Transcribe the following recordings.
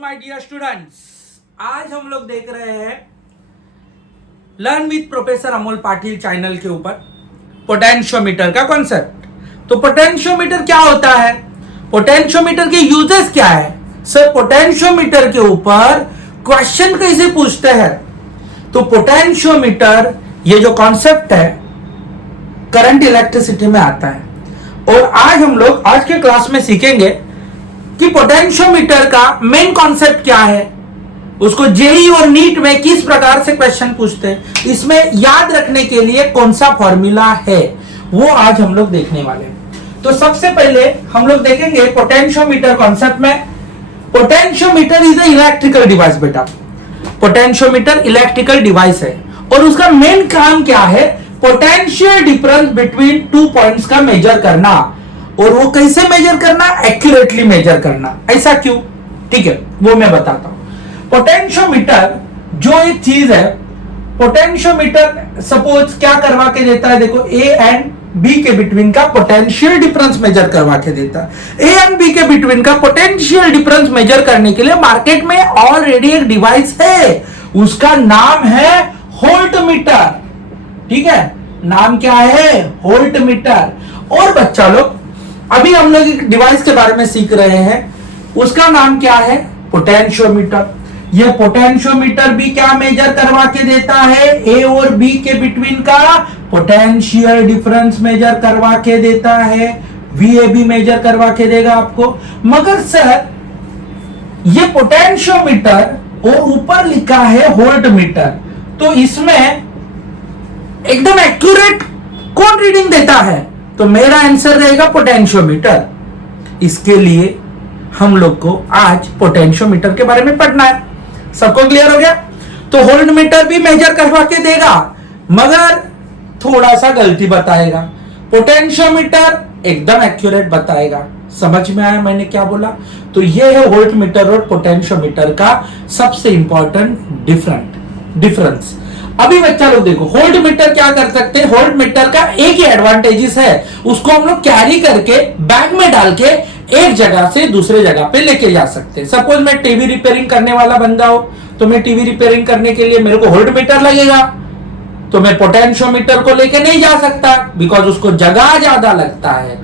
My dear students, आज हम लोग देख रहे हैं learn with professor Amol Patil channel के ऊपर पोटेंशियोमीटर का कॉन्सेप्ट। तो पोटेंशियोमीटर क्या होता है, पोटेंशियोमीटर के यूजेस क्या है, सर पोटेंशियोमीटर के ऊपर क्वेश्चन कैसे पूछते हैं। तो पोटेंशियोमीटर ये जो कॉन्सेप्ट है करंट इलेक्ट्रिसिटी में आता है और आज हम लोग आज के क्लास में सीखेंगे कि पोटेंशियोमीटर का मेन कॉन्सेप्ट क्या है, उसको जेईई और नीट में किस प्रकार से क्वेश्चन पूछते हैं, इसमें याद रखने के लिए कौन सा फॉर्मूला है, वो आज हम लोग देखने वाले हैं। तो सबसे पहले हम लोग देखेंगे पोटेंशियोमीटर कॉन्सेप्ट में। Potentiometer is a electrical device बेटा, पोटेंशियोमीटर इलेक्ट्रिकल डिवाइस है और उसका मेन काम क्या है, potential difference between two points का मेजर करना। और वो कैसे मेजर करना, एक्यूरेटली मेजर करना। ऐसा क्यों, ठीक है वो मैं बताता हूं। पोटेंशियोमीटर जो एक चीज है, पोटेंशियोमीटर सपोज क्या करवा के देता है, देखो ए एंड बी के बिटवीन का पोटेंशियल डिफरेंस मेजर करवा के देता है। ए एंड बी के बिटवीन का पोटेंशियल डिफरेंस मेजर करने के लिए मार्केट में ऑलरेडी एक डिवाइस है, उसका नाम है वोल्टमीटर। ठीक है, नाम क्या है, वोल्टमीटर। और बच्चा लोग अभी हम लोग एक डिवाइस के बारे में सीख रहे हैं, उसका नाम क्या है, पोटेंशियोमीटर। यह पोटेंशियोमीटर भी क्या मेजर करवा के देता है, ए और बी के बिटवीन का पोटेंशियल डिफरेंस मेजर करवा के देता है, वीएबी मेजर करवा के देगा आपको। मगर सर ये पोटेंशियोमीटर और ऊपर लिखा है वोल्टमीटर, तो इसमें एकदम एक्यूरेट कौन रीडिंग देता है, तो मेरा आंसर रहेगा पोटेंशियोमीटर। इसके लिए हम लोग को आज पोटेंशियोमीटर के बारे में पढ़ना है। सबको क्लियर हो गया। तो वोल्टमीटर भी मेजर करवा के देगा मगर थोड़ा सा गलती बताएगा, पोटेंशियोमीटर एकदम एक्यूरेट बताएगा। समझ में आया मैंने क्या बोला। तो ये है वोल्टमीटर और पोटेंशियोमीटर का सबसे इंपॉर्टेंट डिफरेंस। अभी बच्चा लोग देखो वोल्टमीटर क्या कर सकते हैं, वोल्टमीटर का एक ही एडवांटेजेस है, उसको हम लोग कैरी करके बैग में डाल के एक जगह से दूसरे जगह पे लेके जा सकते हैं। सपोज मैं टीवी रिपेयरिंग करने वाला बंदा हूं, तो मैं टीवी रिपेयरिंग करने के लिए मेरे को वोल्टमीटर लगेगा, तो मैं पोटेंशियोमीटर को लेके नहीं जा सकता बिकॉज उसको जगह ज्यादा लगता है।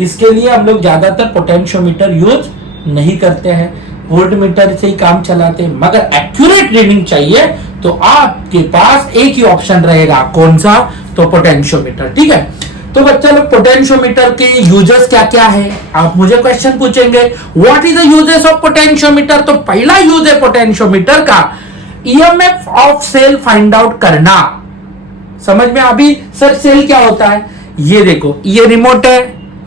इसके लिए हम लोग ज्यादातर पोटेंशियोमीटर यूज नहीं करते हैं, वोल्टमीटर से ही काम चलाते हैं। मगर एक्यूरेट रीडिंग चाहिए तो आपके पास एक ही ऑप्शन रहेगा, कौन सा, तो पोटेंशियोमीटर। ठीक है, तो बच्चा लोग पोटेंशियोमीटर के यूजेस क्या क्या है, आप मुझे क्वेश्चन पूछेंगे what is the uses of potentiometer. तो पहला यूज है पोटेंशियोमीटर का EMF of cell find out करना। समझ में, अभी सर सेल क्या होता है, ये देखो ये रिमोट है,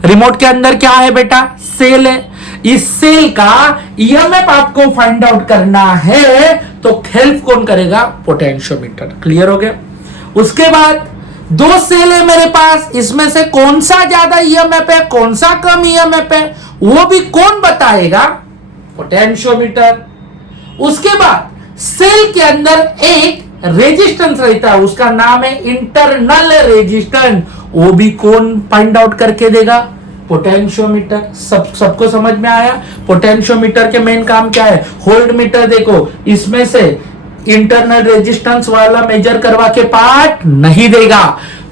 रिमोट के अंदर क्या है बेटा, सेल है। इस सेल का ईएमएफ आपको फाइंड आउट करना है तो हेल्प कौन करेगा, पोटेंशियोमीटर। क्लियर हो गया। उसके बाद दो सेल है मेरे पास, इसमें से कौन सा ज्यादा ईएमएफ है, कौन सा कम ईएमएफ है, वो भी कौन बताएगा, पोटेंशियोमीटर। उसके बाद सेल के अंदर एक रेजिस्टेंस रहता है, उसका नाम है इंटरनल रेजिस्टेंस, वो भी कौन फाइंड आउट करके देगा, पोटेंशियोमीटर। सबको समझ में आया। पोटेंशियोमीटर के मेन काम क्या है, वोल्टमीटर देखो इसमें से इंटरनल रेजिस्टेंस वाला मेजर करवा के पार्ट नहीं देगा।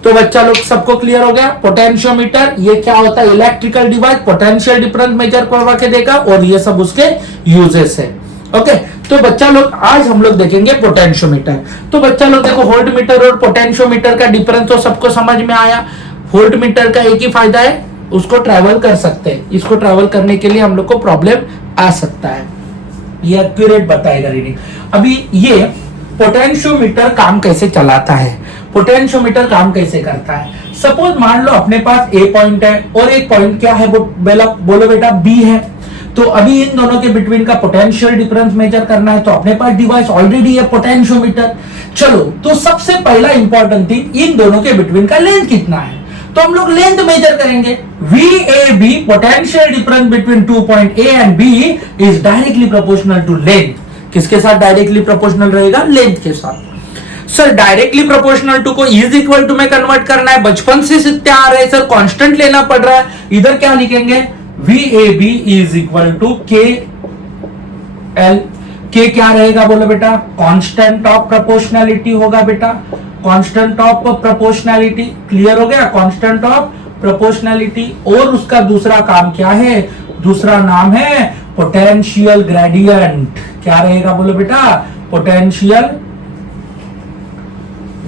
तो बच्चा लोग सबको क्लियर हो गया। पोटेंशियोमीटर ये क्या होता है, electrical device, potential difference measure करवा के देगा और ये सब उसके यूजेस है। ओके, तो बच्चा लोग आज हम लोग देखेंगे पोटेंशियोमीटर। तो बच्चा लोग देखो वोल्टमीटर और पोटेंशियोमीटर का डिफरेंस तो सबको समझ में आया। वोल्टमीटर का एक ही फायदा है, उसको ट्रैवल कर सकते हैं, इसको ट्रैवल करने के लिए हम लोग को प्रॉब्लम आ सकता है, ये एक्यूरेट बताएगा रीडिंग। अभी ये पोटेंशियोमीटर काम कैसे चलाता है, पोटेंशियोमीटर काम कैसे करता है। सपोज मान लो अपने पास ए पॉइंट है और एक पॉइंट क्या है, बोलो बेटा बी है। तो अभी इन दोनों के बिटवीन का पोटेंशियल डिफरेंस मेजर करना है, तो अपने पास डिवाइस ऑलरेडी है पोटेंशियोमीटर। चलो, तो सबसे पहला इंपॉर्टेंट थिंग, इन दोनों के बिटवीन का लेंथ कितना है, तो हम लोग लेंथ मेजर करेंगे। VAB potential difference between two point A and B is directly proportional to length. किसके साथ डायरेक्टली प्रोपोर्शनल रहेगा, लेंथ के साथ। सर डायरेक्टली प्रोपोर्शनल टू को इज इक्वल टू में कन्वर्ट करना है, बचपन से सीखते आ रहे हैं सर, कांस्टेंट लेना पड़ रहा है। इधर क्या लिखेंगे, VAB is equal to K L। K क्या रहेगा बोलो बेटा, कांस्टेंट ऑफ प्रोपोर्शनैलिटी होगा बेटा, कांस्टेंट ऑफ प्रोपोर्शनैलिटी, क्लियर हो गया, कांस्टेंट ऑफ प्रोपोर्शनैलिटी। और उसका दूसरा काम क्या है, दूसरा नाम है पोटेंशियल ग्रेडियंट। क्या रहेगा बोलो बेटा, पोटेंशियल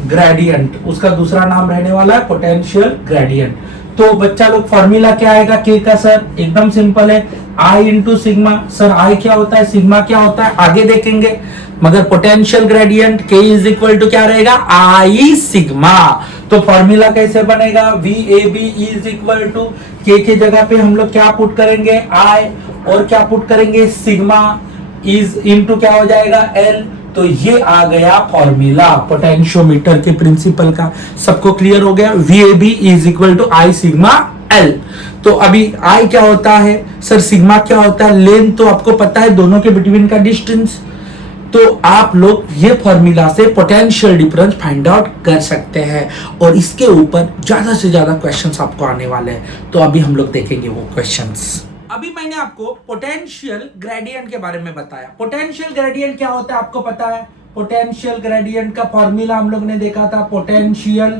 ग्रेडियंट, उसका दूसरा नाम रहने वाला है पोटेंशियल ग्रेडियंट। तो बच्चा लोग फॉर्मूला क्या आएगा के का सर, एकदम सिंपल है, आई इंटू सिग्मा। सर आई क्या होता है, सिग्मा क्या होता है, आगे देखेंगे, मगर potential gradient K is equal to क्या रहेगा, आई सिग्मा। तो फॉर्मूला कैसे बनेगा, V A B is equal to के जगह पे हम लोग क्या पुट करेंगे, आई, और क्या पुट करेंगे, सिग्मा इज इनटू क्या हो जाएगा, एल। तो ये आ गया फॉर्मूला पोटेंशियोमीटर के प्रिंसिपल का। सबको क्लियर हो गया, V A B is equal to I sigma L. तो अभी आई क्या होता है सर, सिग्मा क्या होता है, लेंथ तो आपको पता है, दोनों के बिटवीन का डिस्टेंस। तो आप लोग ये फॉर्मूला से पोटेंशियल डिफरेंस फाइंड आउट कर सकते हैं, और इसके ऊपर ज्यादा से ज्यादा क्वेश्चंस आपको आने वाले हैं। तो अभी हम लोग देखेंगे वो क्वेश्चंस। अभी मैंने आपको पोटेंशियल ग्रेडियंट के बारे में बताया। पोटेंशियल ग्रेडियंट क्या होता है आपको पता है, पोटेंशियल ग्रेडियंट का फॉर्मूला हम लोग ने देखा था, पोटेंशियल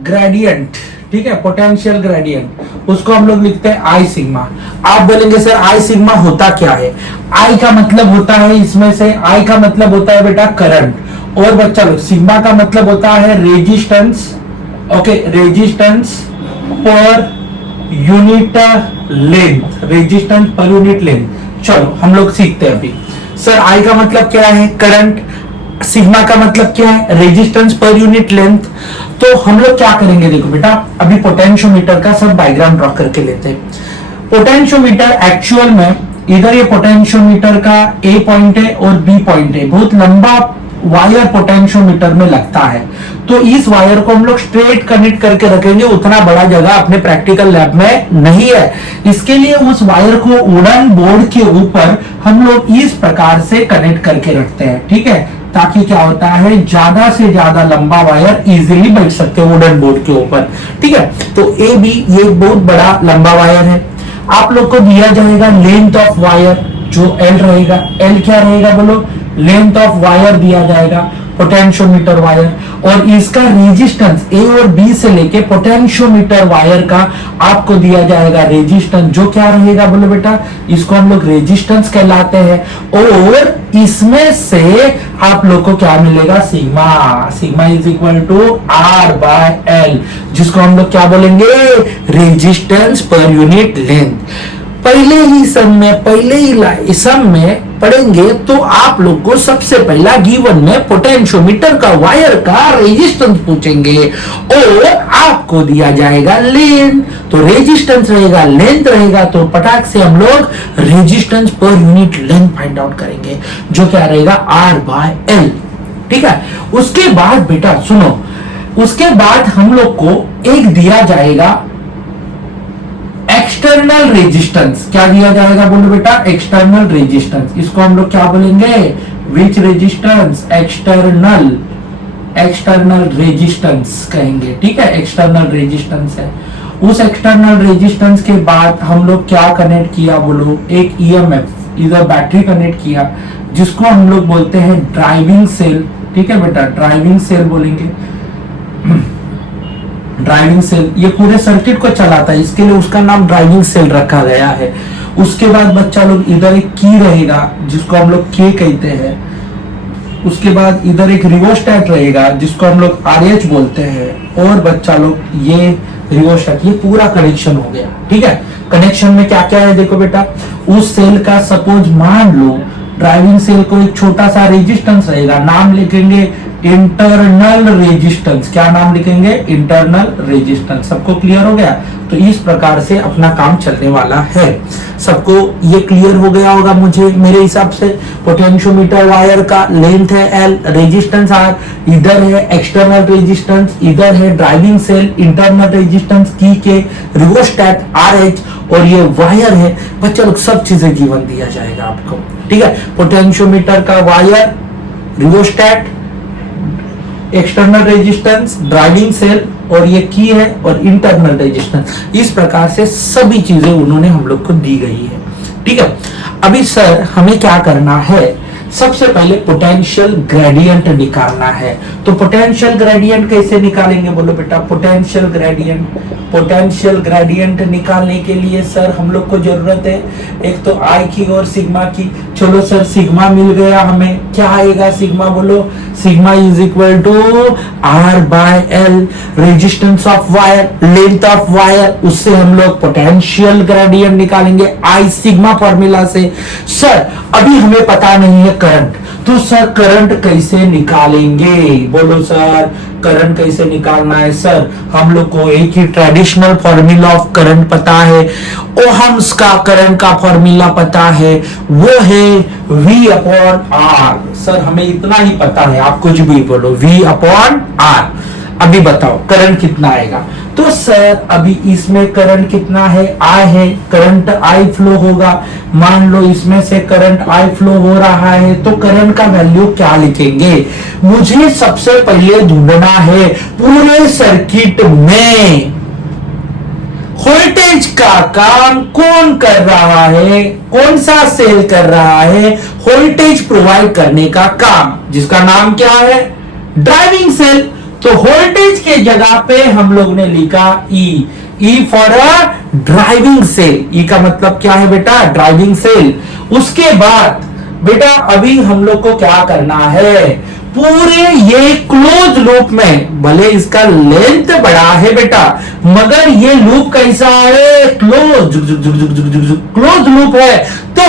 ग्रेडियंट, ठीक है, पोटेंशियल ग्रेडियंट, उसको हम लोग लिखते हैं आई सिग्मा। आप बोलेंगे सर आई सिग्मा होता क्या है, आई का मतलब होता है, इसमें से आई का मतलब होता है बेटा करंट, और बच्चा लोग सिग्मा का मतलब होता है resistance, okay, resistance per unit length, resistance per unit length. चलो हम लोग सीखते हैं अभी। सर आई का मतलब क्या है, करंट, सिग्मा का मतलब क्या है, रेजिस्टेंस पर यूनिट लेंथ। तो हम लोग क्या करेंगे, देखो बेटा, अभी पोटेंशियोमीटर का सब डायग्राम ड्रॉ करके लेते हैं। पोटेंशियोमीटर एक्चुअल में इधर ये पोटेंशियोमीटर का ए पॉइंट है और बी पॉइंट है, बहुत लंबा वायर पोटेंशियोमीटर में लगता है। तो इस वायर को हम लोग स्ट्रेट कनेक्ट करके रखेंगे, उतना बड़ा जगह अपने प्रैक्टिकल लैब में नहीं है। इसके लिए उस वायर को वुडन बोर्ड के ऊपर हम लोग इस प्रकार से कनेक्ट करके रखते हैं, ठीक है, ताकि क्या होता है, ज्यादा से ज्यादा लंबा वायर इजीली बैठ सकते हैं वुडन बोर्ड के ऊपर, ठीक है। तो ए बी ये बहुत बड़ा लंबा वायर है। आप लोग को दिया जाएगा लेंथ ऑफ वायर, जो एल रहेगा, एल क्या रहेगा बोलो, लेंथ ऑफ वायर दिया जाएगा, पोटेंशियोमीटर वायर, और इसका रेजिस्टेंस ए और बी से लेके पोटेंशियोमीटर वायर का आपको दिया जाएगा रेजिस्टेंस, जो क्या रहेगा बोलो बेटा, इसको हम लोग रेजिस्टेंस कहलाते हैं। और इसमें से आप लोग को क्या मिलेगा, sigma, sigma is equal to R by L, जिसको हम लोग क्या बोलेंगे, रेजिस्टेंस पर यूनिट लेंथ। पहले ही सम में पढ़ेंगे तो आप लोग को सबसे पहला गिवन में पोटेंशियोमीटर का वायर का रेजिस्टेंस पूछेंगे, और आपको दिया जाएगा लेंथ। तो रेजिस्टेंस रहेगा, लेंथ रहेगा, तो पटाख से हम लोग resistance per unit length find out करेंगे, जो क्या रहेगा, आर बाय एल, ठीक है। उसके बाद बेटा सुनो, उसके बाद हम लोग को एक दिया जाएगा एक्सटर्नल रेजिस्टेंस। क्या दिया जाएगा बोलो बेटा, एक्सटर्नल रेजिस्टेंस। इसको हम लोग क्या बोलेंगे, विच रेजिस्टेंस, एक्सटर्नल, एक्सटर्नल रेजिस्टेंस कहेंगे, ठीक है, एक्सटर्नल रेजिस्टेंस है। उस एक्सटर्नल रेजिस्टेंस के बाद हम लोग क्या कनेक्ट किया बोलो, एक ईएमएफ, इधर बैटरी कनेक्ट किया, जिसको हम लोग बोलते हैं ड्राइविंग सेल, ठीक है बेटा, ड्राइविंग सेल बोलेंगे, ड्राइविंग सेल, ये पूरे सर्किट को चलाता है, इसके लिए उसका नाम ड्राइविंग सेल रखा गया है। उसके बाद बच्चा लोग इधर एक की रहेगा, जिसको हम लोग के कहते हैं। उसके बाद इधर एक रिवोस्टैट रहेगा, जिसको हम लोग आरएच बोलते हैं। और बच्चा लोग ये रिवोस्टैट, ये पूरा कनेक्शन हो गया, ठीक है। कनेक्शन में क्या क्या है देखो बेटा, उस सेल का सपोज मान लो ड्राइविंग सेल को एक छोटा सा रेजिस्टेंस रहेगा, नाम लिखेंगे इंटरनल रेजिस्टेंस। क्या नाम लिखेंगे, इंटरनल रेजिस्टेंस। सबको क्लियर हो गया। तो इस प्रकार से अपना काम चलने वाला है। सबको ये क्लियर हो गया होगा मुझे मेरे हिसाब से। पोटेंशियोमीटर वायर का लेंथ है एल, रेजिस्टेंस आर, इधर है एक्सटर्नल रेजिस्टेंस, इधर है ड्राइविंग सेल, इंटरनल रेजिस्टेंस की के, रिवोस्टैट आर एच, और ये वायर है। बच्चा लोग सब चीजें गिवन दिया जाएगा आपको, ठीक है। पोटेंशियोमीटर का wire, rheostat, external resistance, driving cell, और ये की है, और इंटरनल रेजिस्टेंस। इस प्रकार से सभी चीजें उन्होंने हम लोग को दी गई है, ठीक है। अभी सर हमें क्या करना है, सबसे पहले पोटेंशियल ग्रेडियंट निकालना है। तो पोटेंशियल ग्रेडियंट कैसे निकालेंगे बोलो बेटा? पोटेंशियल ग्रेडियंट निकालने के लिए सर हम लोग को जरूरत है एक तो आई की और सिग्मा की। चलो सर सिग्मा मिल गया हमें, क्या आएगा सिग्मा बोलो? Sigma is equal to R by L, resistance of wire, length of wire, उससे हम लोग पोटेंशियल ग्रेडियंट निकालेंगे आई सिग्मा फॉर्मूला से। सर अभी हमें पता नहीं है करंट, तो सर करंट कैसे निकालेंगे बोलो? सर करंट कैसे निकालना है? सर हम लोग को एक ही ट्रेडिशनल फॉर्मूला ऑफ करंट पता है, ओहम्स का करंट का फॉर्मूला पता है, वो है V अपॉन आर। सर हमें इतना ही पता है, आप कुछ भी बोलो, V अपॉन आर। अभी बताओ करंट कितना आएगा? तो सर अभी इसमें करंट कितना है? I है, करंट I फ्लो होगा। मान लो इसमें से करंट I फ्लो हो रहा है, तो करंट का वैल्यू क्या लिखेंगे? मुझे सबसे पहले ढूंढना है पूरे सर्किट में वोल्टेज का काम कौन कर रहा है, कौन सा सेल कर रहा है वोल्टेज प्रोवाइड करने का काम, जिसका नाम क्या है? Driving cell. तो वोल्टेज के जगह पे हम लोग ने लिखा E for a driving cell. E का मतलब क्या है बेटा? Driving cell. उसके बाद बेटा अभी हम लोग को क्या करना है, पूरे ये क्लोज लूप में, भले इसका लेंथ बड़ा है बेटा, मगर ये लूप कैसा है? क्लोज लूप है। तो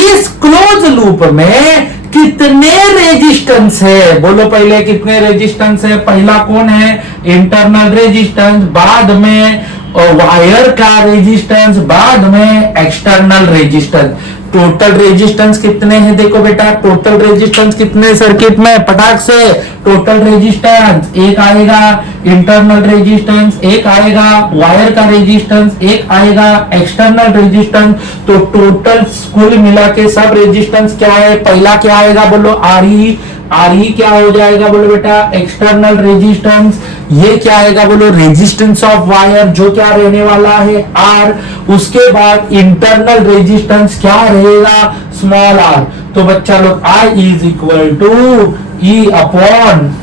इस क्लोज लूप में कितने रेजिस्टेंस है बोलो? पहले कितने रेजिस्टेंस है? पहला कौन है? इंटरनल रेजिस्टेंस, बाद में वायर का रेजिस्टेंस, बाद में एक्सटर्नल रेजिस्टेंस। टोटल रेजिस्टेंस कितने हैं देखो बेटा? टोटल रेजिस्टेंस कितने सर्किट में? पटाख से टोटल रेजिस्टेंस एक आएगा, इंटरनल रेजिस्टेंस एक आएगा, वायर का रेजिस्टेंस एक आएगा, एक्सटर्नल रेजिस्टेंस। तो टोटल कुल मिला के सब रेजिस्टेंस क्या है? पहला क्या आएगा बोलो? आर क्या हो जाएगा बोलो बेटा? External resistance. ये क्या आएगा बोलो? रेजिस्टेंस ऑफ वायर, जो क्या रहने वाला है? आर। उसके बाद इंटरनल रेजिस्टेंस क्या रहेगा? Small R. तो बच्चा लोग I is equal to E upon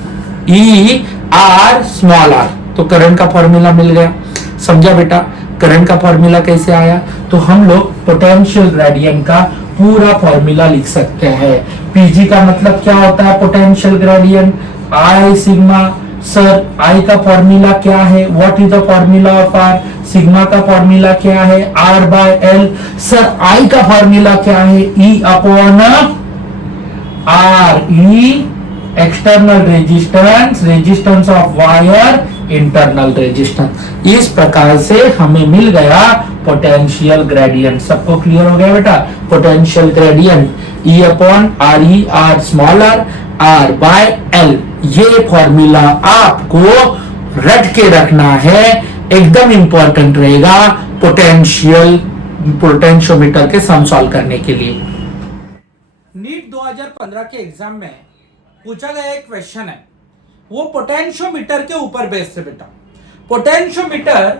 E R small R. तो करंट का फॉर्मूला मिल गया, समझा बेटा? करंट का फॉर्मूला कैसे आया? तो हम लोग पोटेंशियल ग्रेडियंट का पूरा फॉर्मूला लिख सकते हैं। पीजी का मतलब क्या होता है? Potential gradient I sigma. Sir I का फॉर्मूला क्या है? What is the formula of R? Sigma का फॉर्मूला क्या है? R by L. Sir I का फॉर्मूला क्या है? E upon R. E external resistance, resistance of wire, internal resistance. इस प्रकार से हमें मिल गया पोटेंशियल ग्रेडियंट। सबको क्लियर हो गया बेटा? Potential gradient E upon R, E R small R by L. ये फॉर्मूला आपको रट के रखना है, एकदम इंपॉर्टेंट रहेगा पोटेंशियोमीटर के सम सॉल्व करने के लिए। नीट 2015 के एग्जाम में पूछा गया एक क्वेश्चन है, वो पोटेंशियोमीटर के ऊपर बेस्ड है बेटा। पोटेंशियोमीटर,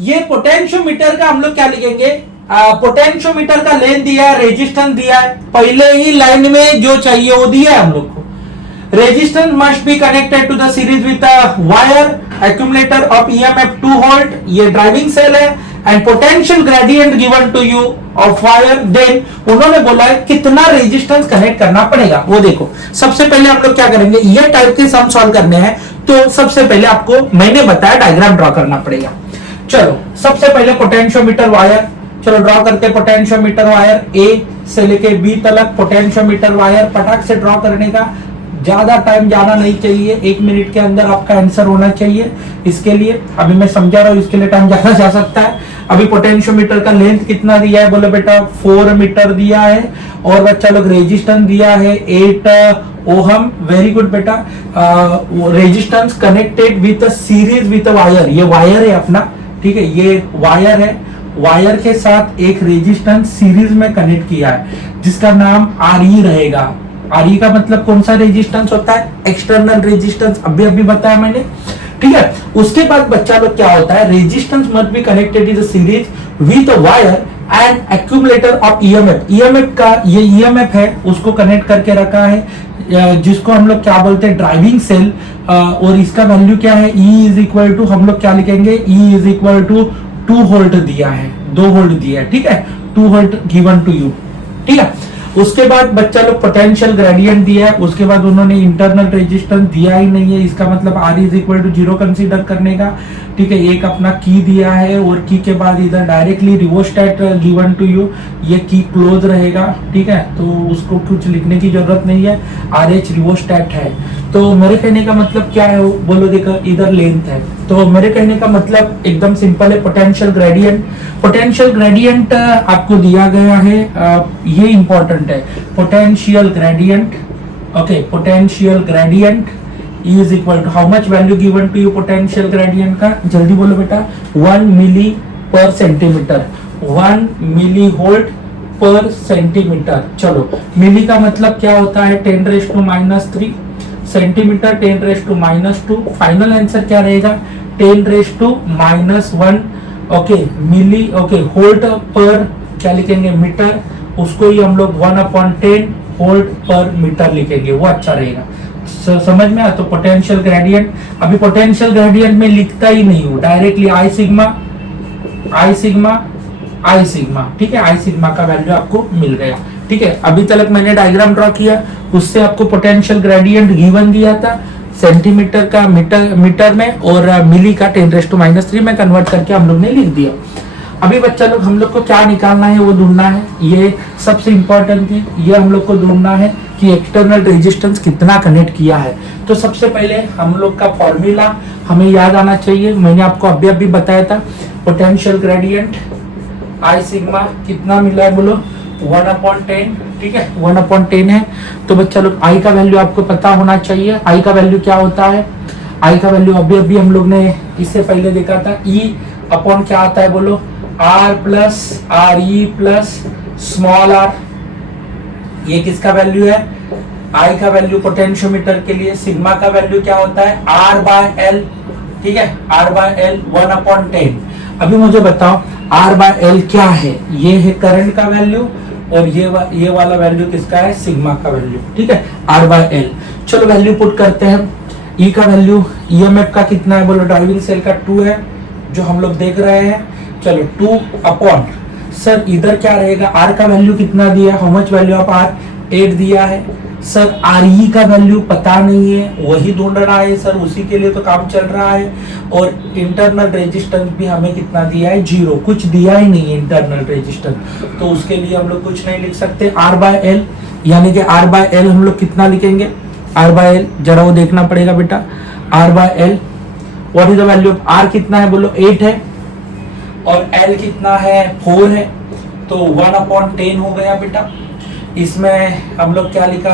ये पोटेंशियोमीटर का हम लोग क्या लिखेंगे? पोटेंशियोमीटर का लेंथ दिया है, रेजिस्टेंस दिया है, पहले ही लाइन में जो चाहिए वो दिया है हम लोग को। Resistance must be connected to the series with a wire, accumulator of EMF 2 volt, ये ड्राइविंग सेल है, and potential gradient given to you of wire. Then उन्होंने बोला है कितना रेजिस्टेंस कनेक्ट करना पड़ेगा, वो देखो। सबसे पहले हम लोग क्या करेंगे, ये टाइप के सम सॉल्व करने हैं, तो सबसे पहले आपको मैंने बताया डायग्राम ड्रॉ करना पड़ेगा। चलो सबसे पहले पोटेंशियोमीटर वायर, चलो ड्रॉ करते हैं पोटेंशियोमीटर वायर। ए से लेके बी तक पोटेंशियोमीटर वायर, पटाख से ड्रॉ करने का, ज्यादा टाइम जाना नहीं चाहिए, 1 मिनट के अंदर आपका आंसर होना चाहिए। इसके लिए अभी मैं समझा रहा हूं, इसके लिए टाइम ज्यादा जा सकता है। अभी पोटेंशियोमीटर का लेंथ कितना दिया है बोलो बेटा? 4 मीटर दिया है, और बच्चा लोग रेजिस्टेंस दिया है 8 ओहम। वेरी गुड बेटा। Resistance connected with series with wire, ये वायर है अपना, ठीक है, ये वायर है, वायर के साथ एक रेजिस्टेंस सीरीज में कनेक्ट किया है, जिसका नाम RE रहेगा। RE का मतलब कौन सा रेजिस्टेंस होता है? एक्सटर्नल रेजिस्टेंस, अभी बताया मैंने, ठीक है। उसके बाद बच्चा लोग क्या होता है, resistance must be connected in the series with a wire and accumulator of EMF, EMF का ये ईएमएफ है उसको कनेक्ट करके रखा है, जिसको हम लोग क्या बोलते हैं ड्राइविंग सेल, और इसका वैल्यू क्या है E इज इक्वल टू, हम लोग क्या लिखेंगे E is equal to 2 volt दिया है, 2 वोल्ट दिया है, ठीक है, 2 वोल्ट गिवन टू यू, ठीक है। उसके बाद बच्चा लोग पोटेंशियल ग्रेडियंट दिया है, उसके बाद उन्होंने इंटरनल रेजिस्टेंस दिया ही नहीं है, इसका मतलब R is equal to 0 consider करने का, ठीक है। एक अपना की दिया है और की के बाद इधर डायरेक्टली रिवोस्टैट गिवन टू यू, ये की क्लोज रहेगा, ठीक है, तो उसको कुछ लिखने की जरूरत नहीं है, RH रिवोस्टैट है। तो मेरे कहने का मतलब क्या है बोलो, देखो इधर लेंथ है, तो मेरे कहने का मतलब एकदम सिंपल है, पोटेंशियल ग्रेडियंट, पोटेंशियल ग्रेडियंट आपको दिया गया है, ये इंपॉर्टेंट है, potential gradient, okay, potential gradient is equal to how much value given to you potential gradient का, जल्दी बोलो बेटा, 1 मिली पर सेंटीमीटर, 1 मिली वोल्ट पर सेंटीमीटर। चलो मिली का मतलब क्या होता है 10⁻⁻3, सेंटीमीटर 10⁻⁻2, फाइनल आंसर क्या रहेगा 10⁻⁻1, ओके मिली, ओके वोल्ट पर क्या लिखेंगे मीटर, उसको ही हम लोग 1/10 वोल्ट पर मीटर लिखेंगे, वो अच्छा रहेगा। समझ में आया? तो पोटेंशियल ग्रेडियंट, अभी पोटेंशियल ग्रेडियंट में लिखता ही नहीं हूँ, directly I sigma I sigma I sigma, ठीक है, आई सिग्मा का वैल्यू आपको मिल गया, ठीक है। अभी तक मैंने डायग्राम ड्रॉ किया, उससे आपको पोटेंशियल ग्रेडियंट गिवन दिया था सेंटीमीटर का मीटर में, और मिली का 10⁻³ में कन्वर्ट करके हम लोग ने लिख दिया। अभी बच्चा लोग हम लोग को क्या निकालना है वो ढूंढना है, ये सबसे इंपॉर्टेंट है, ये हम लोग को ढूंढना है कि एक्सटर्नल रेजिस्टेंस कितना कनेक्ट किया है। तो सबसे पहले हम लोग का फॉर्मूला हमें याद आना चाहिए, मैंने आपको अभी बताया था, पोटेंशियल ग्रेडियंट आई सिग्मा कितना मिला है बोलो 1/10, ठीक है 1/10 है। तो बच्चा लोग आई का वैल्यू आपको पता होना चाहिए, आई का वैल्यू क्या होता है, आई का वैल्यू अभी हम लोग ने इससे पहले देखा था, E अपॉन क्या आता है बोलो R plus RE plus small r, ये किसका वैल्यू है I का वैल्यू पोटेंशियोमीटर के लिए, सिग्मा का वैल्यू क्या होता है R/L, ठीक है R/L 1/10। अभी मुझे बताओ R/L क्या है, ये है करंट का वैल्यू और ये वाला वैल्यू किसका है सिग्मा का वैल्यु, ठीक है R/L। चलो वैल्यू पुट करते हैं, E का वैल्यू EMF का कितना है बोलो, ड्राइविंग सेल का 2 है जो हम लोग देख रहे हैं, चलो 2 अपॉन, सर इधर क्या रहेगा R का वैल्यू कितना दिया, how much value of R 8 दिया है, सर RE का वैल्यू पता नहीं है, वही ढूंढ रहा है सर, उसी के लिए तो काम चल रहा है, और इंटरनल रेजिस्टेंस भी हमें कितना दिया है 0, कुछ दिया ही नहीं है इंटरनल रेजिस्टेंस, तो उसके लिए हम लोग कुछ नहीं लिख सकते। R/L यानी कि R/L हम लोग कितना लिखेंगे, R/L जरा वो देखना पड़ेगा बेटा, R/L what is the value of R कितना है बोलो 8 है, और L कितना है 4 है, तो 1/10 हो गया बेटा। इसमें हम लोग क्या लिखा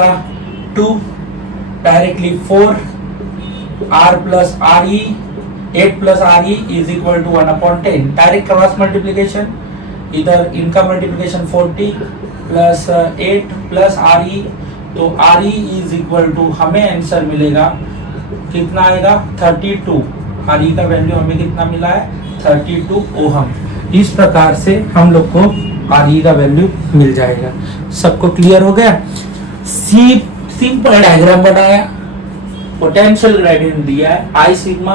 2 directly 4 R plus RE 8 plus RE is equal to 1/10, direct cross multiplication, इधर इनका मल्टीप्लीकेशन 40 प्लस 8 प्लस RE, तो RE इज इक्वल टू हमें आंसर मिलेगा कितना आएगा 32, RE का वैल्यू हमें कितना मिला है 32 ओहम। इस प्रकार से हम लोग को RE का वैल्यू मिल जाएगा। सबको क्लियर हो गया? सिंपल डायग्राम बनाया, पोटेंशियल ग्रेडियंट दिया है, आई सिग्मा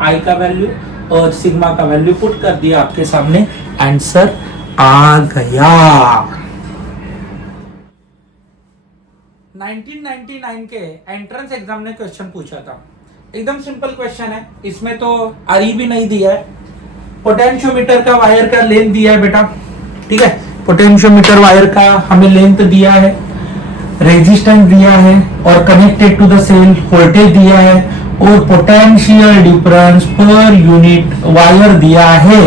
आई का वैल्यू और सिग्मा का वैल्यू पुट कर दिया आपके सामने, आंसर आ गया। 1999 के एंट्रेंस एग्जाम ने क्वेश्चन पूछा था, एकदम सिंपल क्वेश्चन है, इसमें तो RE भी नहीं दिया है, पोटेंशियोमीटर का वायर का लेंथ दिया है बेटा, ठीक है, पोटेंशियोमीटर वायर का हमें लेंथ दिया है, रेजिस्टेंस दिया है, और connected to the cell voltage दिया है, और पोटेंशियल डिफरेंस पर यूनिट वायर दिया है।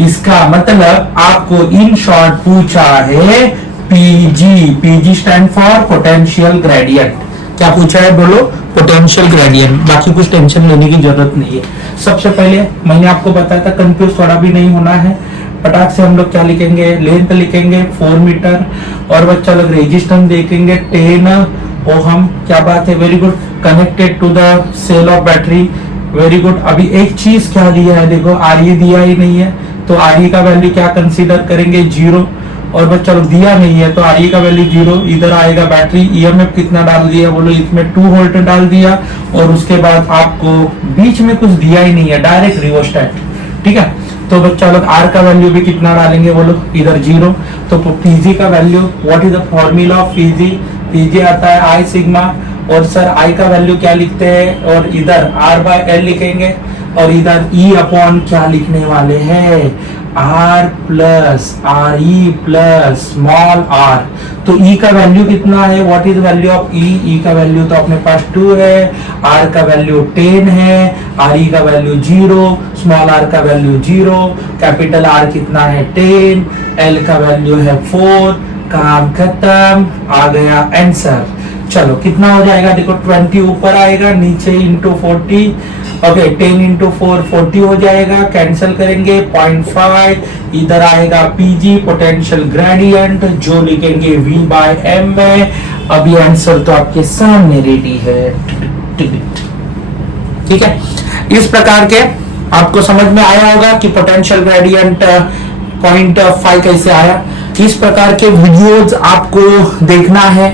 इसका मतलब आपको इन शॉर्ट पूछा है PG stand for potential gradient. क्या पूछा है बोलो, पोटेंशियल ग्रेडियंट, बाकी कुछ टेंशन लेने की जरूरत नहीं है। सबसे पहले मैंने आपको बताया था, कंफ्यूज थोड़ा भी नहीं होना है, पटाख से हम लोग क्या लिखेंगे, लेंथ लिखेंगे 4 मीटर, और बच्चा लोग रेजिस्टेंस देखेंगे 10 ओहम, क्या बात है, very good, connected to the cell of battery, very good. अभी एक चीज क्या दिया है देखो, RE दिया ही नहीं है, तो RE का वैल्यू क्या कंसीडर करेंगे, 0। और बस चलो दिया नहीं है तो RE का वैल्यू 0। इधर आएगा बैटरी, EMF कितना डाल दिया, बोलो इसमें 2 वोल्ट डाल दिया। और उसके बाद आपको बीच में कुछ दिया ही नहीं है, डायरेक्ट रिओस्टेट, ठीक है। तो बच्चा लोग R का वैल्यू भी कितना डालेंगे, बोलो इधर 0। तो PG का value, what is the formula of PG, PG आता है I सिग्मा। और सर I का वैल्यू क्या लिखते हैं, और इधर R/L लिखेंगे, और इधर E अपॉन क्या लिखने वाले हैं, R plus RE plus small r। तो E का वैल्यू कितना है, what is value of E, E का वैल्यू तो अपने पास 2 है, R का वैल्यू 10 है, RE का वैल्यू 0, स्मॉल r का वैल्यू 0, कैपिटल R कितना है 10, L का वैल्यू है 4। काम खत्म, आ गया आंसर। चलो कितना हो जाएगा, देखो 20 ऊपर आएगा, नीचे इंटू 40, ओके 10 इंटू 4 40 हो जाएगा, कैंसिल करेंगे 0.5, इधर आएगा PG पोटेंशियल ग्रेडियंट, जो लिखेंगे V/m में। अभी आंसर तो आपके सामने रेडी है, ठीक है। इस प्रकार के आपको समझ में आया होगा कि पोटेंशियल ग्रेडियंट 0.5 कैसे आया। इस प्रकार के वीडियोस आपको देखना है।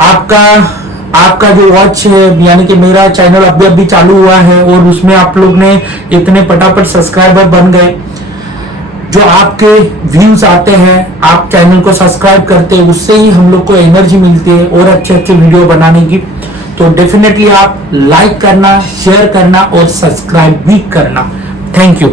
आपका जो वॉच है, यानी कि मेरा चैनल अभी चालू हुआ है और उसमें आप लोग ने इतने फटाफट सब्सक्राइबर बन गए। जो आपके व्यूज आते हैं, आप चैनल को सब्सक्राइब करते हैं, उससे ही हम लोग को एनर्जी मिलती है और अच्छे अच्छे वीडियो बनाने की। तो डेफिनेटली आप लाइक करना, शेयर करना और सब्सक्राइब भी करना। Thank you.